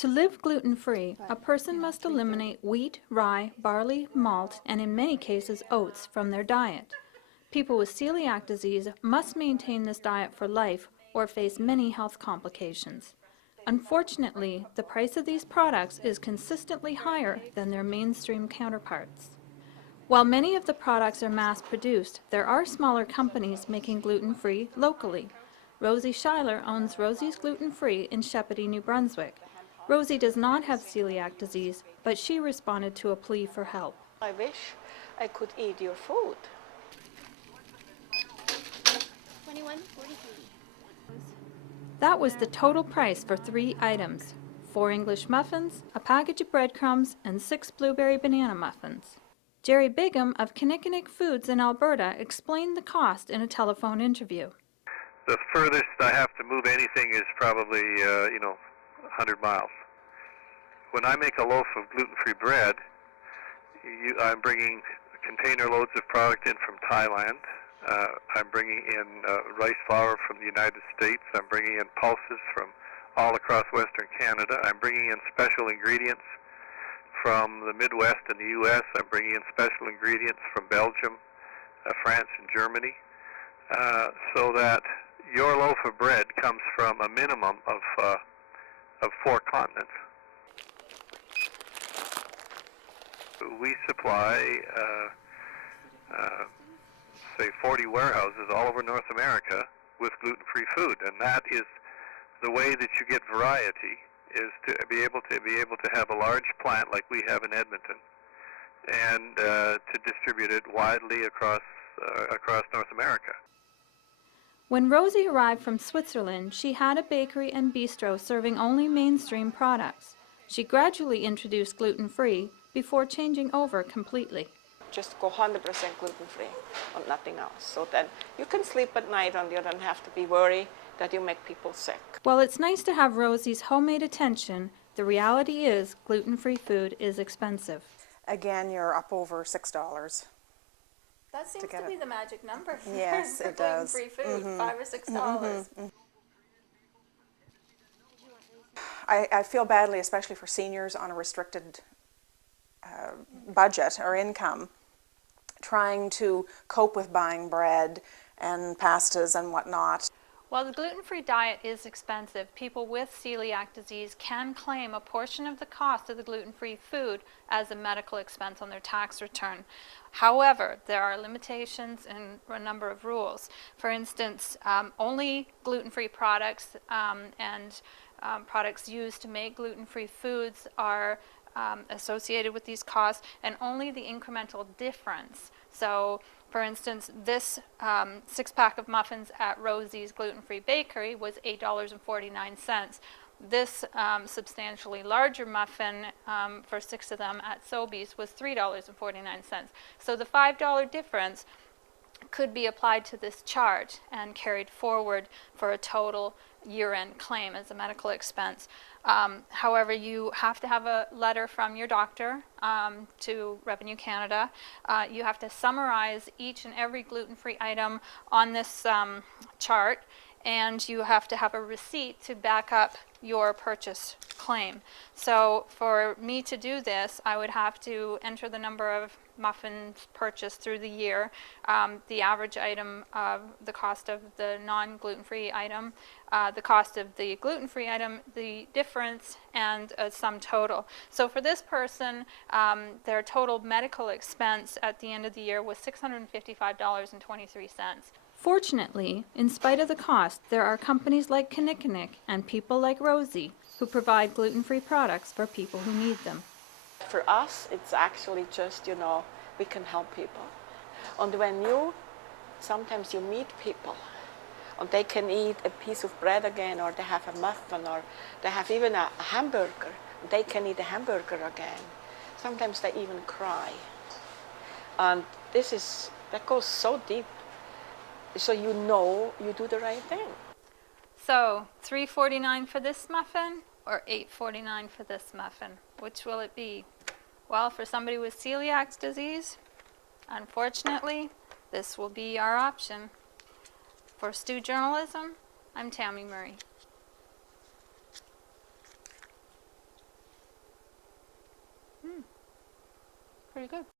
To live gluten-free, a person must eliminate wheat, rye, barley, malt, and in many cases oats from their diet. People with celiac disease must maintain this diet for life or face many health complications. Unfortunately, the price of these products is consistently higher than their mainstream counterparts. While many of the products are mass-produced, there are smaller companies making gluten-free locally. Rosie Schuyler owns Rosie's Gluten-Free in Shepparton, New Brunswick. Rosie does not have celiac disease, but she responded to a plea for help. I wish I could eat your food. 21.43. That was the total price for 3 items: 4 English muffins, a package of breadcrumbs, and 6 blueberry banana muffins. Jerry Bigham of Kinnickinnick Foods in Alberta explained the cost in a telephone interview. The furthest I have to move anything is probably, 100 miles. When I make a loaf of gluten-free bread, I'm bringing container loads of product in from Thailand. I'm bringing in rice flour from the United States. I'm bringing in pulses from all across Western Canada. I'm bringing in special ingredients from the Midwest and the U.S. I'm bringing in special ingredients from Belgium, France, and Germany, so that your loaf of bread comes from a minimum of 4 continents. We supply, say, 40 warehouses all over North America with gluten-free food, and that is the way that you get variety, is to be able to have a large plant like we have in Edmonton, and to distribute it widely across North America. When Rosie arrived from Switzerland, she had a bakery and bistro serving only mainstream products. She gradually introduced gluten-free before changing over completely. Just go 100% gluten-free or nothing else. So then you can sleep at night and you don't have to be worried that you make people sick. While it's nice to have Rosie's homemade attention, the reality is gluten-free food is expensive. Again, you're up over $6. That seems to be the magic number for, Yes, it does. gluten-free food, $5 or $6. I feel badly, especially for seniors on a restricted budget or income, trying to cope with buying bread and pastas and whatnot. While the gluten-free diet is expensive, people with celiac disease can claim a portion of the cost of the gluten-free food as a medical expense on their tax return. However, there are limitations and a number of rules. For instance, only gluten-free products and products used to make gluten-free foods are associated with these costs, and only the incremental difference. So, for instance, this 6-pack of muffins at Rosie's Gluten-Free Bakery was $8.49. This substantially larger muffin for 6 of them at Sobeys was $3.49. So the $5 difference could be applied to this charge and carried forward for a total year-end claim as a medical expense. However, you have to have a letter from your doctor to Revenue Canada. You have to summarize each and every gluten-free item on this chart, and you have to have a receipt to back up your purchase claim. So for me to do this, I would have to enter the number of muffins purchased through the year, the average item, the cost of the non-gluten-free item, the cost of the gluten-free item, the difference, and a sum total. So for this person, their total medical expense at the end of the year was $655.23. Fortunately, in spite of the cost, there are companies like Kinnickinnick and people like Rosie who provide gluten-free products for people who need them. For us, it's actually just, we can help people. And when sometimes you meet people, and they can eat a piece of bread again, or they have a muffin, or they have even a hamburger, they can eat a hamburger again. Sometimes they even cry. And that goes so deep. So you do the right thing. So, $3.49 for this muffin or $8.49 for this muffin? Which will it be? Well, for somebody with celiac disease, unfortunately, this will be our option. For Stew Journalism, I'm Tammy Murray. Pretty good.